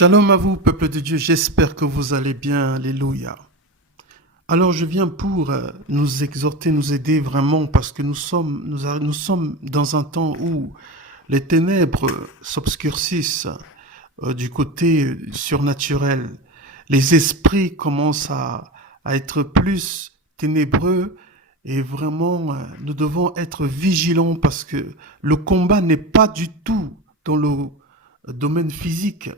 Shalom à vous, peuple de Dieu, j'espère que vous allez bien, alléluia. Alors je viens pour nous exhorter, nous aider vraiment parce que nous sommes dans un temps où les ténèbres s'obscurcissent du côté surnaturel. Les esprits commencent à être plus ténébreux et vraiment nous devons être vigilants parce que le combat n'est pas du tout dans le domaine physique,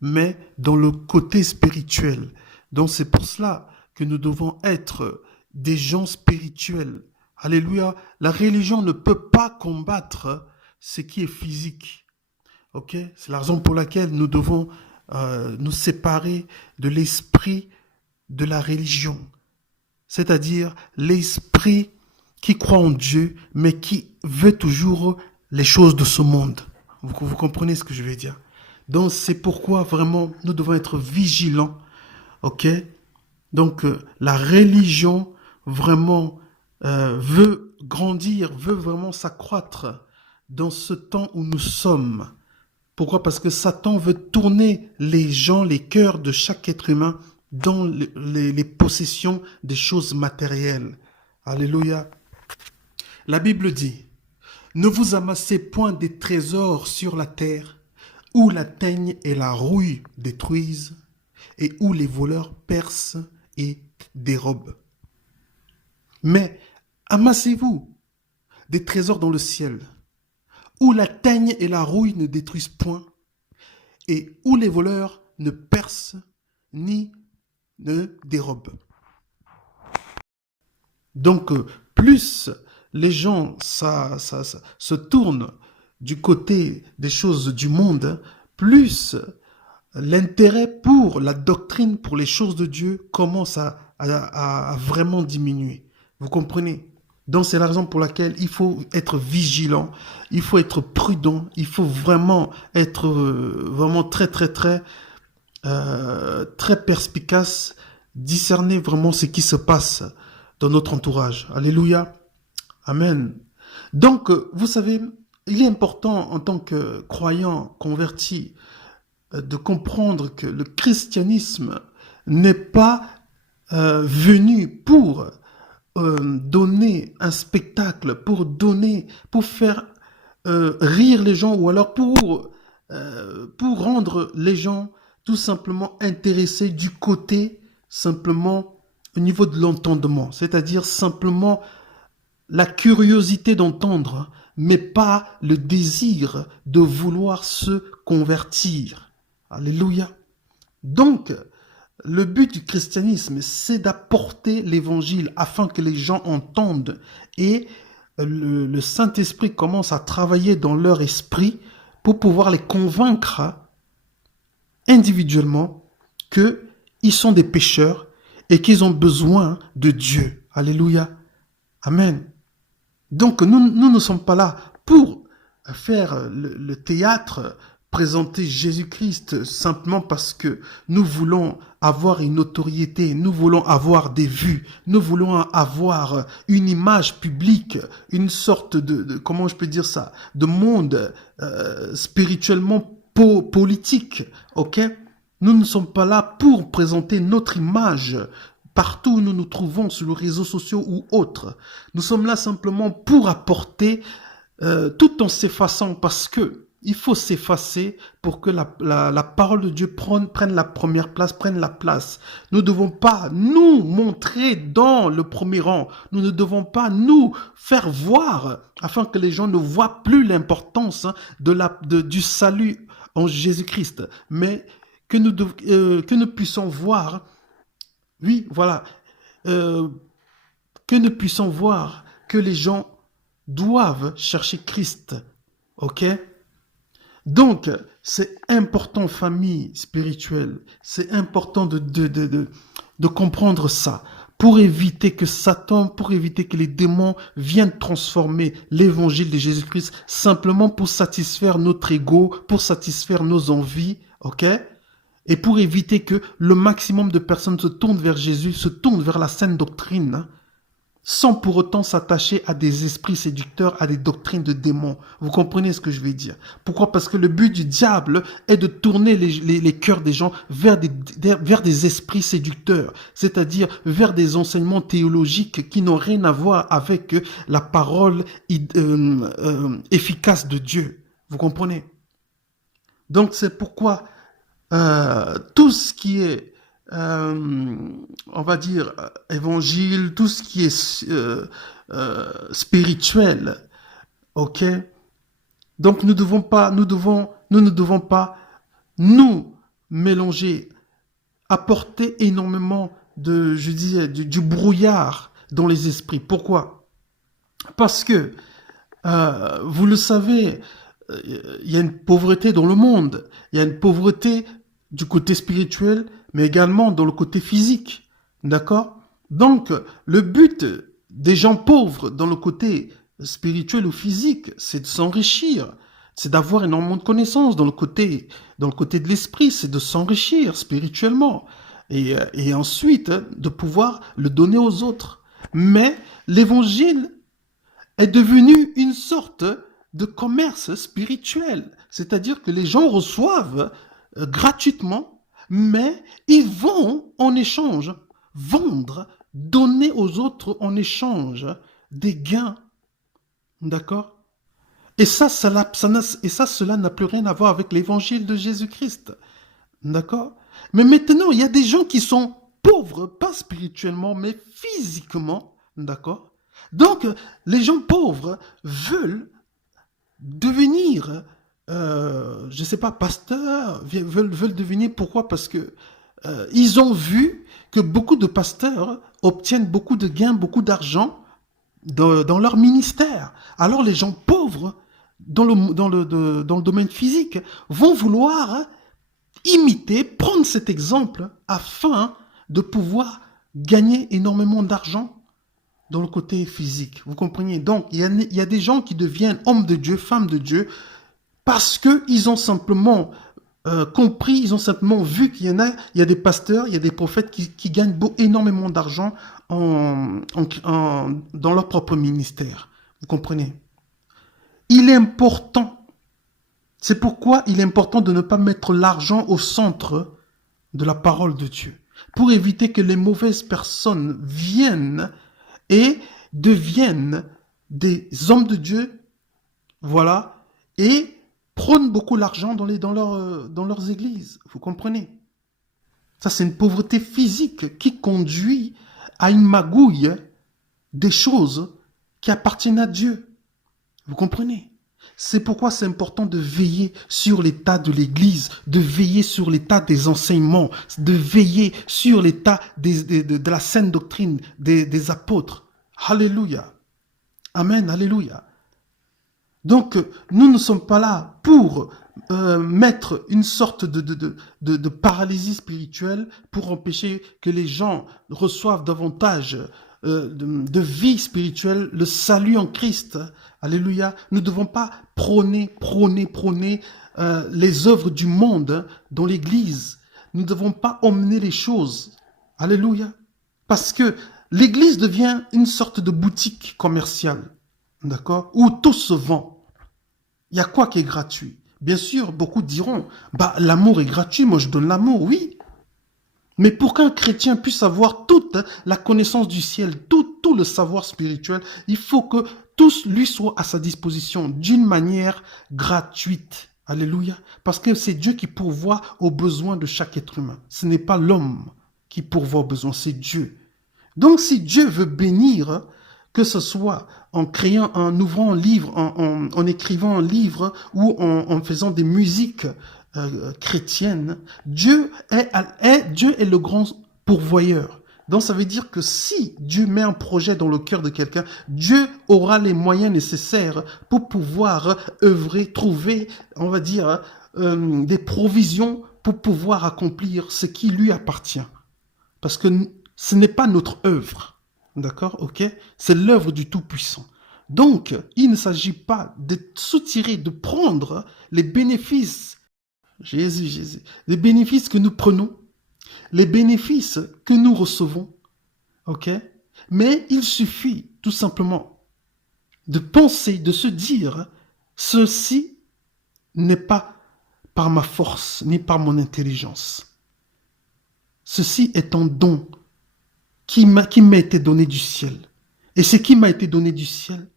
mais dans le côté spirituel. Donc c'est pour cela que nous devons être des gens spirituels. Alléluia. La religion ne peut pas combattre ce qui est physique. Ok? C'est la raison pour laquelle nous devons nous séparer de l'esprit de la religion. C'est-à-dire l'esprit qui croit en Dieu, mais qui veut toujours les choses de ce monde. Vous comprenez ce que je veux dire? Donc c'est pourquoi vraiment nous devons être vigilants. Ok? Donc la religion vraiment veut grandir, veut vraiment s'accroître dans ce temps où nous sommes. Pourquoi? Parce que Satan veut tourner les gens, les cœurs de chaque être humain dans les possessions des choses matérielles. Alléluia. La Bible dit, ne vous amassez point des trésors sur la terre, où la teigne et la rouille détruisent, et où les voleurs percent et dérobent. Mais amassez-vous des trésors dans le ciel, où la teigne et la rouille ne détruisent point, et où les voleurs ne percent ni ne dérobent. Donc, plus les gens se tournent du côté des choses du monde, plus l'intérêt pour la doctrine, pour les choses de Dieu commence à vraiment diminuer. Vous comprenez? Donc c'est la raison pour laquelle il faut être vigilant, il faut être prudent, il faut vraiment être vraiment très perspicace, discerner vraiment ce qui se passe dans notre entourage. Alléluia. Amen. Donc, vous savez, il est important en tant que croyant converti de comprendre que le christianisme n'est pas venu pour donner un spectacle, pour faire rire les gens ou alors pour rendre les gens tout simplement intéressés du côté simplement au niveau de l'entendement, c'est-à-dire simplement la curiosité d'entendre, mais pas le désir de vouloir se convertir. Alléluia. Donc, le but du christianisme, c'est d'apporter l'évangile afin que les gens entendent et le Saint-Esprit commence à travailler dans leur esprit pour pouvoir les convaincre individuellement qu'ils sont des pécheurs et qu'ils ont besoin de Dieu. Alléluia. Amen. Donc, nous ne sommes pas là pour faire le théâtre, présenter Jésus-Christ simplement parce que nous voulons avoir une notoriété, nous voulons avoir des vues, nous voulons avoir une image publique, une sorte comment je peux dire ça, de monde spirituellement politique, ok? Nous ne sommes pas là pour présenter notre image partout où nous nous trouvons sur les réseaux sociaux ou autres. Nous sommes là simplement pour apporter tout en s'effaçant parce que il faut s'effacer pour que la parole de Dieu prenne la première place, prenne la place. Nous ne devons pas nous montrer dans le premier rang. Nous ne devons pas nous faire voir afin que les gens ne voient plus l'importance du salut en Jésus-Christ. Mais que nous puissions voir, oui, voilà, que nous puissions voir que les gens doivent chercher Christ, ok? Donc, c'est important, famille spirituelle, c'est important de comprendre ça, pour éviter que Satan, pour éviter que les démons viennent transformer l'évangile de Jésus-Christ simplement pour satisfaire notre ego, pour satisfaire nos envies, ok? Et pour éviter que le maximum de personnes se tournent vers Jésus, se tournent vers la saine doctrine, sans pour autant s'attacher à des esprits séducteurs, à des doctrines de démons. Vous comprenez ce que je veux dire? Pourquoi? Parce que le but du diable est de tourner les cœurs des gens vers des esprits séducteurs, c'est-à-dire vers des enseignements théologiques qui n'ont rien à voir avec la parole efficace de Dieu. Vous comprenez? Donc c'est pourquoi tout ce qui est on va dire évangile, tout ce qui est spirituel, ok. Donc nous ne devons pas nous mélanger, apporter énormément de, je disais, du brouillard dans les esprits. Pourquoi? Parce que vous le savez, il y a une pauvreté dans le monde, il y a une pauvreté du côté spirituel, mais également dans le côté physique. D'accord? Donc, le but des gens pauvres dans le côté spirituel ou physique, c'est de s'enrichir, c'est d'avoir énormément de connaissances dans le côté de l'esprit, c'est de s'enrichir spirituellement et ensuite de pouvoir le donner aux autres. Mais l'évangile est devenu une sorte de commerce spirituel, c'est-à-dire que les gens reçoivent gratuitement, mais ils vont en échange vendre, donner aux autres en échange des gains. D'accord? Et cela n'a plus rien à voir avec l'évangile de Jésus-Christ. D'accord? Mais maintenant, il y a des gens qui sont pauvres, pas spirituellement, mais physiquement. D'accord? Donc, les gens pauvres veulent devenir, je ne sais pas, pasteurs, veulent devenir, pourquoi? Parce que ils ont vu que beaucoup de pasteurs obtiennent beaucoup de gains, beaucoup d'argent dans leur ministère. Alors les gens pauvres dans le domaine physique vont vouloir imiter, prendre cet exemple afin de pouvoir gagner énormément d'argent dans le côté physique. Vous comprenez? Donc, il y a des gens qui deviennent hommes de Dieu, femmes de Dieu, parce qu'ils ont simplement compris, ils ont simplement vu qu'il y a des pasteurs, il y a des prophètes qui gagnent énormément d'argent dans leur propre ministère. Vous comprenez? Il est important, c'est pourquoi il est important de ne pas mettre l'argent au centre de la parole de Dieu, pour éviter que les mauvaises personnes viennent et deviennent des hommes de Dieu, voilà, et prônent beaucoup l'argent dans leurs églises. Vous comprenez? Ça, c'est une pauvreté physique qui conduit à une magouille des choses qui appartiennent à Dieu. Vous comprenez? C'est pourquoi c'est important de veiller sur l'état de l'Église, de veiller sur l'état des enseignements, de veiller sur l'état de la saine doctrine des apôtres. Alléluia. Amen, alléluia. Donc, nous ne sommes pas là pour mettre une sorte de paralysie spirituelle pour empêcher que les gens reçoivent davantage de vie spirituelle, le salut en Christ. Alléluia. Nous ne devons pas prôner les œuvres du monde dans l'Église. Nous ne devons pas emmener les choses. Alléluia. Parce que l'Église devient une sorte de boutique commerciale, d'accord, où tout se vend. Il y a quoi qui est gratuit? Bien sûr, beaucoup diront, l'amour est gratuit, moi je donne l'amour, oui. Mais pour qu'un chrétien puisse avoir toute la connaissance du ciel, tout le savoir spirituel, il faut que tout lui soit à sa disposition d'une manière gratuite. Alléluia. Parce que c'est Dieu qui pourvoit aux besoins de chaque être humain. Ce n'est pas l'homme qui pourvoit aux besoins, c'est Dieu. Donc si Dieu veut bénir, que ce soit en ouvrant un livre, en écrivant un livre ou en faisant des musiques chrétiennes, Dieu est le grand pourvoyeur. Donc ça veut dire que si Dieu met un projet dans le cœur de quelqu'un, Dieu aura les moyens nécessaires pour pouvoir œuvrer, trouver, on va dire, des provisions pour pouvoir accomplir ce qui lui appartient. Parce que ce n'est pas notre œuvre. D'accord? Ok? C'est l'œuvre du Tout-Puissant. Donc, il ne s'agit pas de soutirer, de prendre les bénéfices, Jésus, les bénéfices que nous prenons, les bénéfices que nous recevons, ok? Mais il suffit tout simplement de penser, de se dire, ceci n'est pas par ma force ni par mon intelligence. Ceci est un don qui m'a été donné du ciel. Et ce qui m'a été donné du ciel,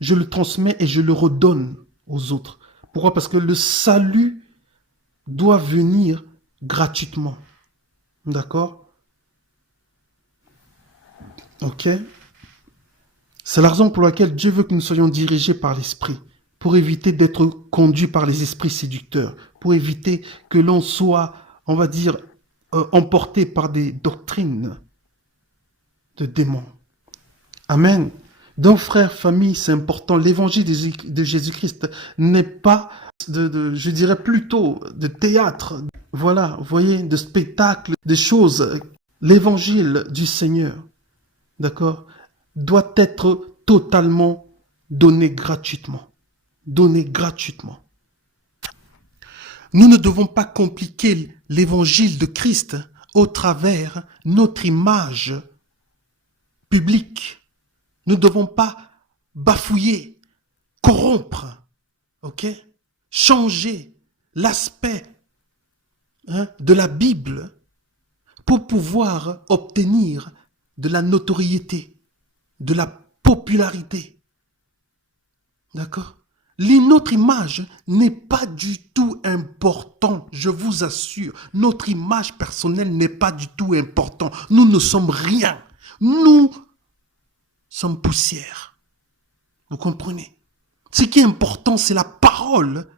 je le transmets et je le redonne aux autres. Pourquoi? Parce que le salut doit venir gratuitement. D'accord? Ok? C'est la raison pour laquelle Dieu veut que nous soyons dirigés par l'Esprit, pour éviter d'être conduits par les esprits séducteurs, pour éviter que l'on soit, on va dire, emporté par des doctrines de démons. Amen. Donc, frères, famille, c'est important. L'évangile de Jésus-Christ n'est pas, je dirais plutôt, de théâtre. Voilà, vous voyez, de spectacle, des choses. L'évangile du Seigneur, d'accord, doit être totalement donné gratuitement. Donné gratuitement. Nous ne devons pas compliquer l'évangile de Christ au travers notre image publique. Nous ne devons pas bafouiller, corrompre, ok, changer l'aspect de la Bible pour pouvoir obtenir de la notoriété, de la popularité. D'accord? Notre image n'est pas du tout important, je vous assure. Notre image personnelle n'est pas du tout importante. Nous ne sommes rien. Nous sommes poussière. Vous comprenez? Ce qui est important, c'est la parole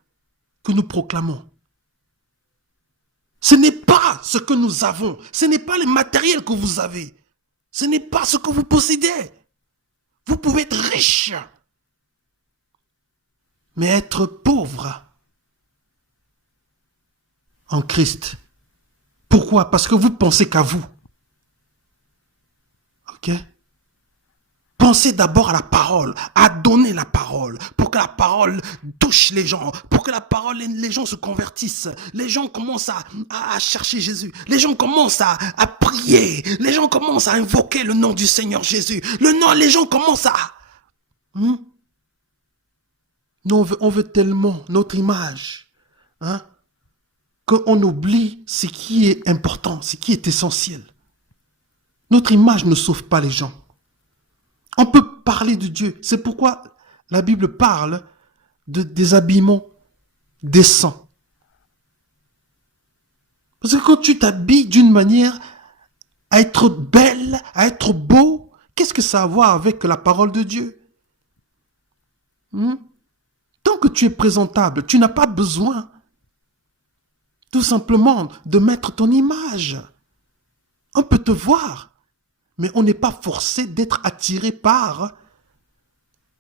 que nous proclamons. Ce n'est pas ce que nous avons. Ce n'est pas le matériel que vous avez. Ce n'est pas ce que vous possédez. Vous pouvez être riche, mais être pauvre en Christ. Pourquoi? Parce que vous pensez qu'à vous. Ok? Pensez d'abord à la parole, à donner la parole, pour que la parole touche les gens, pour que la parole, les gens se convertissent, les gens commencent à chercher Jésus, les gens commencent à prier, les gens commencent à invoquer le nom du Seigneur Jésus, les gens commencent à... Nous, on veut tellement notre image, qu'on oublie ce qui est important, ce qui est essentiel. Notre image ne sauve pas les gens. On peut parler de Dieu. C'est pourquoi la Bible parle des habillements décents. Parce que quand tu t'habilles d'une manière à être belle, à être beau, qu'est-ce que ça a à voir avec la parole de Dieu? Tant que tu es présentable, tu n'as pas besoin tout simplement de mettre ton image. On peut te voir. Mais on n'est pas forcé d'être attiré par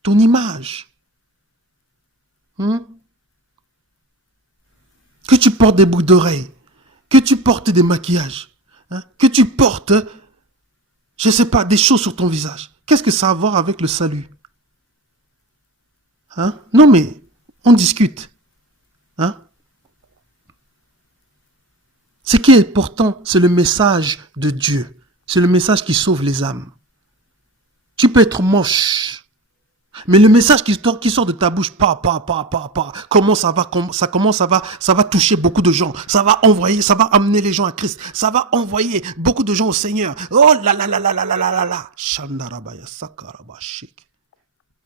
ton image. Que tu portes des boucles d'oreilles, que tu portes des maquillages, que tu portes, je ne sais pas, des choses sur ton visage. Qu'est-ce que ça a à voir avec le salut? Non mais, on discute. Ce qui est important, c'est le message de Dieu. C'est le message qui sauve les âmes. Tu peux être moche, mais le message qui sort de ta bouche, comment ça va toucher beaucoup de gens. Ça va amener les gens à Christ. Ça va envoyer beaucoup de gens au Seigneur. Oh là là là là là là là là là. Shandarabaya sakarabashik.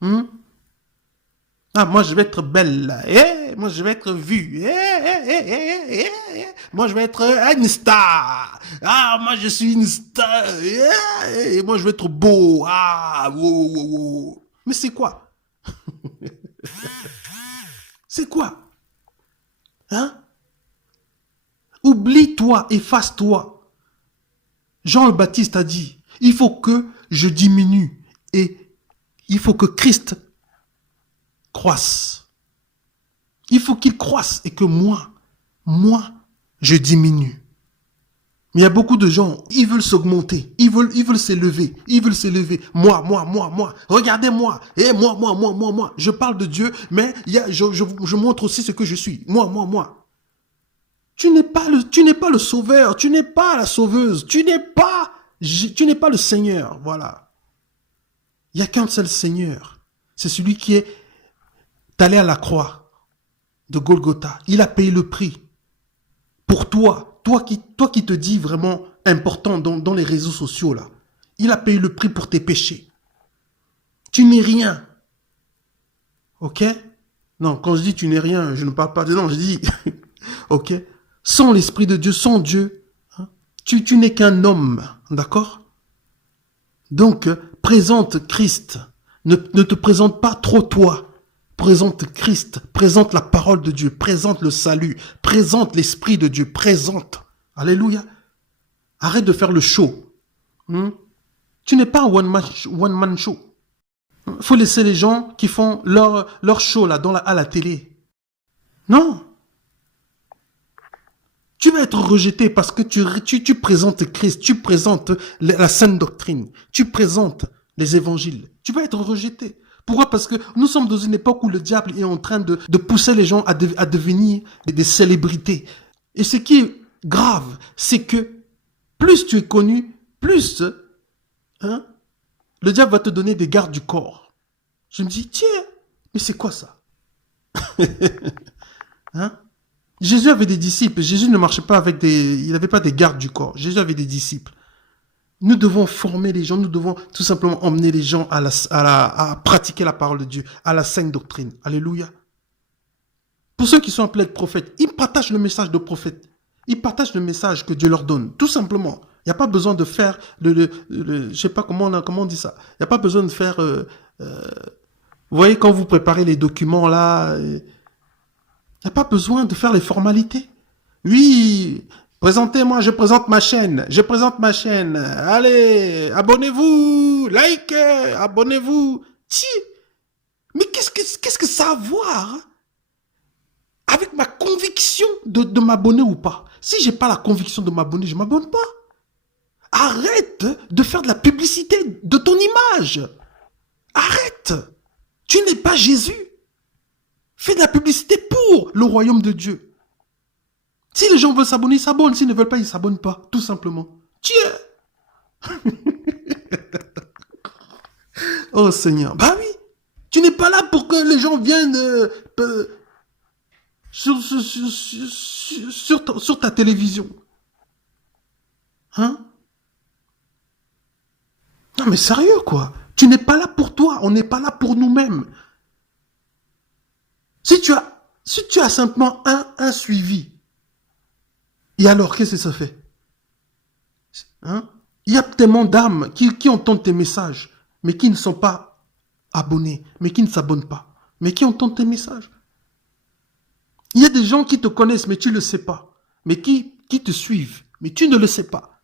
Moi je vais être belle. Moi je vais être vue. Moi je vais être une star. Moi je suis une star. Moi je vais être beau. Wow. Mais c'est quoi? C'est quoi? Oublie-toi, efface-toi. Jean le Baptiste a dit, il faut que je diminue et il faut que Christ croisse. Il faut qu'il croisse et que moi, je diminue. Mais il y a beaucoup de gens, ils veulent s'augmenter, ils veulent s'élever, Moi. Regardez-moi. Moi. Je parle de Dieu, mais je montre aussi ce que je suis. Moi. Tu n'es pas le sauveur, tu n'es pas la sauveuse, tu n'es pas Tu n'es pas le Seigneur, voilà. Il n'y a qu'un seul Seigneur. C'est celui qui est allé à la croix de Golgotha. Il a payé le prix pour toi. Toi qui te dis vraiment important dans les réseaux sociaux, là. Il a payé le prix pour tes péchés. Tu n'es rien. Ok? Non, quand je dis tu n'es rien, je ne parle pas de... Non, je dis... ok? Sans l'Esprit de Dieu, sans Dieu, hein, tu n'es qu'un homme. D'accord? Donc, présente Christ. Ne te présente pas trop toi. Présente Christ. Présente la parole de Dieu. Présente le salut. Présente l'Esprit de Dieu. Présente. Alléluia. Arrête de faire le show. Tu n'es pas un one-man show. Il faut laisser les gens qui font leur show là, à la télé. Non. Tu vas être rejeté parce que tu présentes Christ, tu présentes la sainte doctrine, tu présentes les évangiles. Tu vas être rejeté. Pourquoi? Parce que nous sommes dans une époque où le diable est en train de pousser les gens à devenir des célébrités. Et ce qui est grave, c'est que plus tu es connu, plus le diable va te donner des gardes du corps. Je me dis, tiens, mais c'est quoi ça? Jésus avait des disciples. Jésus ne marchait pas avec il n'avait pas des gardes du corps. Jésus avait des disciples. Nous devons former les gens. Nous devons tout simplement emmener les gens à pratiquer la parole de Dieu, à la sainte doctrine. Alléluia. Pour ceux qui sont appelés prophètes, ils partagent le message de prophète. Ils partagent le message que Dieu leur donne. Tout simplement. Il n'y a pas besoin de faire je sais pas comment on dit ça. Il n'y a pas besoin de faire, vous voyez, quand vous préparez les documents là, il n'y a pas besoin de faire les formalités. Oui, présentez-moi, je présente ma chaîne. Je présente ma chaîne. Allez, abonnez-vous, likez, abonnez-vous. Tiens, mais qu'est-ce que ça a à voir avec ma conviction de m'abonner ou pas? Si j'ai pas la conviction de m'abonner, je m'abonne pas. Arrête de faire de la publicité de ton image. Arrête. Tu n'es pas Jésus. Fais de la publicité pour le royaume de Dieu. Si les gens veulent s'abonner, ils s'abonnent. S'ils ne veulent pas, ils ne s'abonnent pas. Tout simplement. Tiens. Oh Seigneur. Bah oui. Tu n'es pas là pour que les gens viennent sur ta télévision. Hein? Non mais sérieux quoi. Tu n'es pas là pour toi. On n'est pas là pour nous-mêmes. Si tu as simplement un suivi, et alors, qu'est-ce que ça fait? Il y a tellement d'âmes qui entendent tes messages, mais qui ne sont pas abonnés, mais qui ne s'abonnent pas, mais qui entendent tes messages. Il y a des gens qui te connaissent, mais tu ne le sais pas, mais qui te suivent, mais tu ne le sais pas.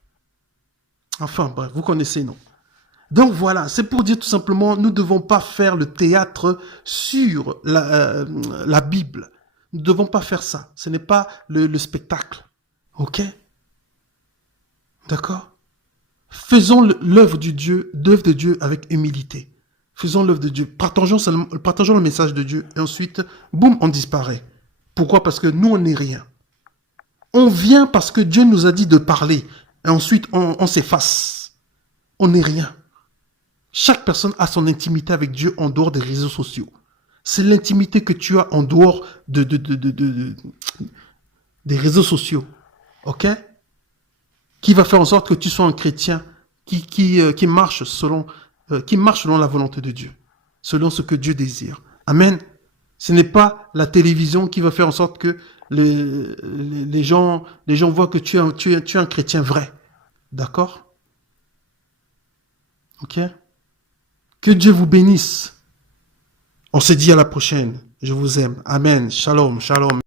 Enfin, bref, vous connaissez, non? Donc voilà, c'est pour dire tout simplement, nous ne devons pas faire le théâtre sur la Bible. Nous ne devons pas faire ça. Ce n'est pas le spectacle. Ok? D'accord? Faisons l'œuvre de Dieu avec humilité. Faisons l'œuvre de Dieu. Partageons le message de Dieu. Et ensuite, boum, on disparaît. Pourquoi? Parce que nous, on n'est rien. On vient parce que Dieu nous a dit de parler. Et ensuite, on s'efface. On n'est rien. Chaque personne a son intimité avec Dieu en dehors des réseaux sociaux. C'est l'intimité que tu as en dehors des réseaux sociaux. Ok? Qui va faire en sorte que tu sois un chrétien qui marche selon la volonté de Dieu. Selon ce que Dieu désire. Amen. Ce n'est pas la télévision qui va faire en sorte que les gens voient que tu es un chrétien vrai. D'accord? Ok? Que Dieu vous bénisse. On se dit à la prochaine. Je vous aime. Amen. Shalom, shalom.